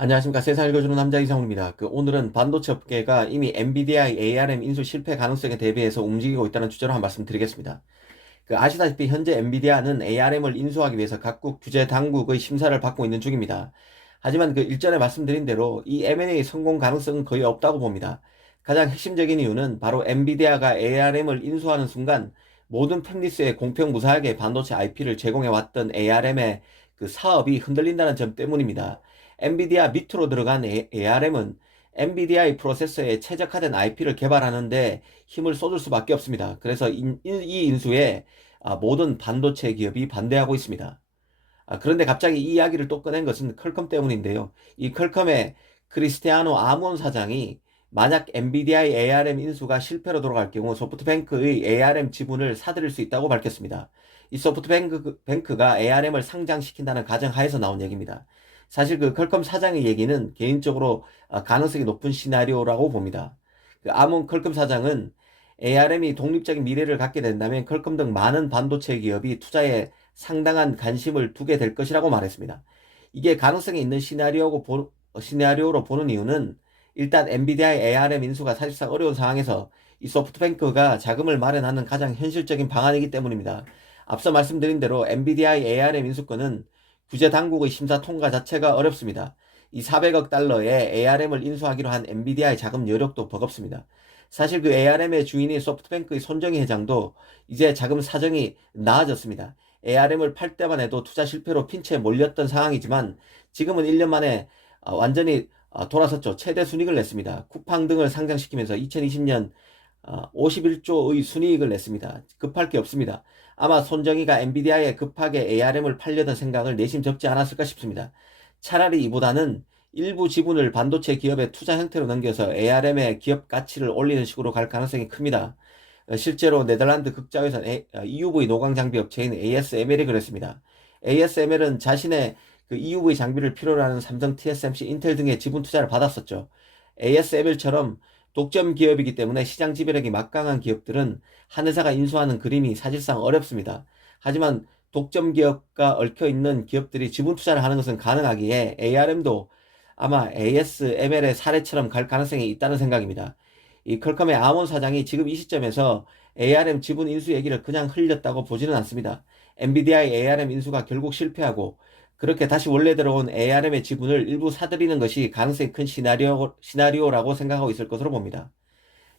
안녕하십니까. 세상 읽어주는 남자 이상훈입니다. 오늘은 반도체 업계가 이미 엔비디아의 ARM 인수 실패 가능성에 대비해서 움직이고 있다는 주제로 한 말씀 드리겠습니다. 아시다시피 현재 엔비디아는 ARM을 인수하기 위해서 각국 규제 당국의 심사를 받고 있는 중입니다. 하지만 일전에 말씀드린 대로 이 M&A 성공 가능성은 거의 없다고 봅니다. 가장 핵심적인 이유는 바로 엔비디아가 ARM을 인수하는 순간 모든 팹리스에 공평무사하게 반도체 IP를 제공해왔던 ARM의 사업이 흔들린다는 점 때문입니다. 엔비디아 밑으로 들어간 ARM은 엔비디아의 프로세서에 최적화된 IP를 개발하는데 힘을 쏟을 수밖에 없습니다. 그래서 이 인수에 모든 반도체 기업이 반대하고 있습니다. 그런데 갑자기 이 이야기를 또 꺼낸 것은 퀄컴 때문인데요. 이 퀄컴의 크리스티아노 아몬 사장이 만약 엔비디아의 ARM 인수가 실패로 돌아갈 경우 소프트뱅크의 ARM 지분을 사들일 수 있다고 밝혔습니다. 이 소프트뱅크가 ARM을 상장시킨다는 가정하에서 나온 얘기입니다. 사실 퀄컴 사장의 얘기는 개인적으로 가능성이 높은 시나리오라고 봅니다. 아몬 퀄컴 사장은 ARM이 독립적인 미래를 갖게 된다면 퀄컴 등 많은 반도체 기업이 투자에 상당한 관심을 두게 될 것이라고 말했습니다. 이게 가능성이 있는 시나리오로 보는 이유는 일단 엔비디아의 ARM 인수가 사실상 어려운 상황에서 이 소프트뱅크가 자금을 마련하는 가장 현실적인 방안이기 때문입니다. 앞서 말씀드린 대로 엔비디아의 ARM 인수권은 규제 당국의 심사 통과 자체가 어렵습니다. 이 400억 달러의 ARM을 인수하기로 한 엔비디아의 자금 여력도 버겁습니다. 사실 ARM의 주인인 소프트뱅크의 손정희 회장도 이제 자금 사정이 나아졌습니다. ARM을 팔 때만 해도 투자 실패로 핀치에 몰렸던 상황이지만 지금은 1년 만에 완전히 돌아섰죠. 최대 순이익을 냈습니다. 쿠팡 등을 상장시키면서 2020년 51조의 순이익을 냈습니다. 급할 게 없습니다. 아마 손정희가 엔비디아에 급하게 ARM을 팔려던 생각을 내심 접지 않았을까 싶습니다. 차라리 이보다는 일부 지분을 반도체 기업의 투자 형태로 넘겨서 ARM의 기업 가치를 올리는 식으로 갈 가능성이 큽니다. 실제로 네덜란드 극자회선 EUV 노광 장비 업체인 ASML이 그랬습니다. ASML은 자신의 EUV 장비를 필요로 하는 삼성, TSMC, 인텔 등의 지분 투자를 받았었죠. ASML처럼 독점 기업이기 때문에 시장 지배력이 막강한 기업들은 한 회사가 인수하는 그림이 사실상 어렵습니다. 하지만 독점 기업과 얽혀있는 기업들이 지분 투자를 하는 것은 가능하기에 ARM도 아마 ASML의 사례처럼 갈 가능성이 있다는 생각입니다. 이 퀄컴의 아몬 사장이 지금 이 시점에서 ARM 지분 인수 얘기를 그냥 흘렸다고 보지는 않습니다. 엔비디아의 ARM 인수가 결국 실패하고 그렇게 다시 원래 들어온 ARM의 지분을 일부 사들이는 것이 가능성이 큰 시나리오라고 생각하고 있을 것으로 봅니다.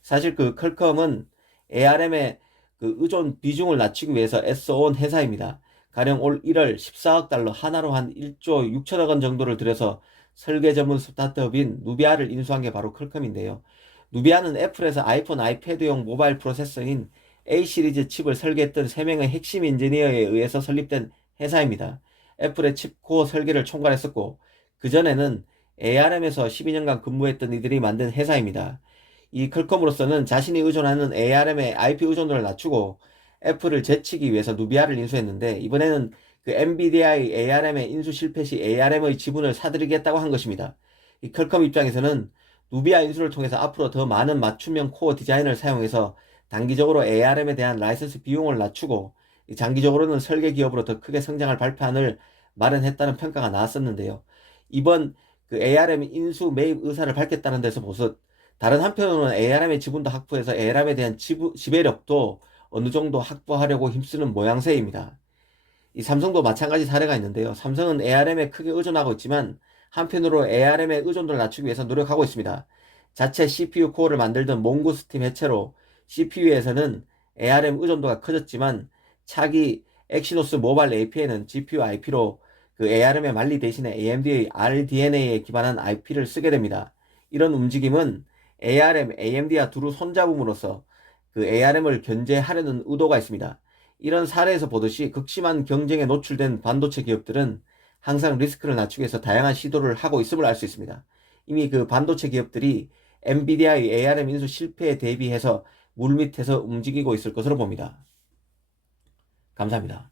사실 퀄컴은 ARM의 의존 비중을 낮추기 위해서 애써온 회사입니다. 가령 올 1월 14억 달러 하나로 한 1조 6천억 원 정도를 들여서 설계 전문 스타트업인 누비아를 인수한 게 바로 퀄컴인데요. 누비아는 애플에서 아이폰, 아이패드용 모바일 프로세서인 A 시리즈 칩을 설계했던 3명의 핵심 인지니어에 의해서 설립된 회사입니다. 애플의 칩코어 설계를 총괄했었고 그전에는 ARM에서 12년간 근무했던 이들이 만든 회사입니다. 이 퀄컴으로서는 자신이 의존하는 ARM의 IP 의존도를 낮추고 애플을 제치기 위해서 누비아를 인수했는데 이번에는 엔비디아의 ARM의 인수 실패 시 ARM의 지분을 사들이겠다고 한 것입니다. 이 퀄컴 입장에서는 누비아 인수를 통해서 앞으로 더 많은 맞춤형 코어 디자인을 사용해서 단기적으로 ARM에 대한 라이선스 비용을 낮추고 장기적으로는 설계 기업으로 더 크게 성장할 발판을 마련했다는 평가가 나왔었는데요. 이번 ARM 인수 매입 의사를 밝혔다는 데서 보듯 다른 한편으로는 ARM의 지분도 확보해서 ARM에 대한 지배력도 어느 정도 확보하려고 힘쓰는 모양새입니다. 이 삼성도 마찬가지 사례가 있는데요. 삼성은 ARM에 크게 의존하고 있지만 한편으로 ARM의 의존도를 낮추기 위해서 노력하고 있습니다. 자체 CPU 코어를 만들던 몽고스팀 해체로 CPU에서는 ARM 의존도가 커졌지만 차기 엑시노스 모바일 AP에는 GPU IP로 ARM의 만리 대신에 AMD의 RDNA에 기반한 IP를 쓰게 됩니다. 이런 움직임은 ARM, AMD와 두루 손잡음으로써 ARM을 견제하려는 의도가 있습니다. 이런 사례에서 보듯이 극심한 경쟁에 노출된 반도체 기업들은 항상 리스크를 낮추기 위해서 다양한 시도를 하고 있음을 알 수 있습니다. 이미 반도체 기업들이 엔비디아의 ARM 인수 실패에 대비해서 물밑에서 움직이고 있을 것으로 봅니다. 감사합니다.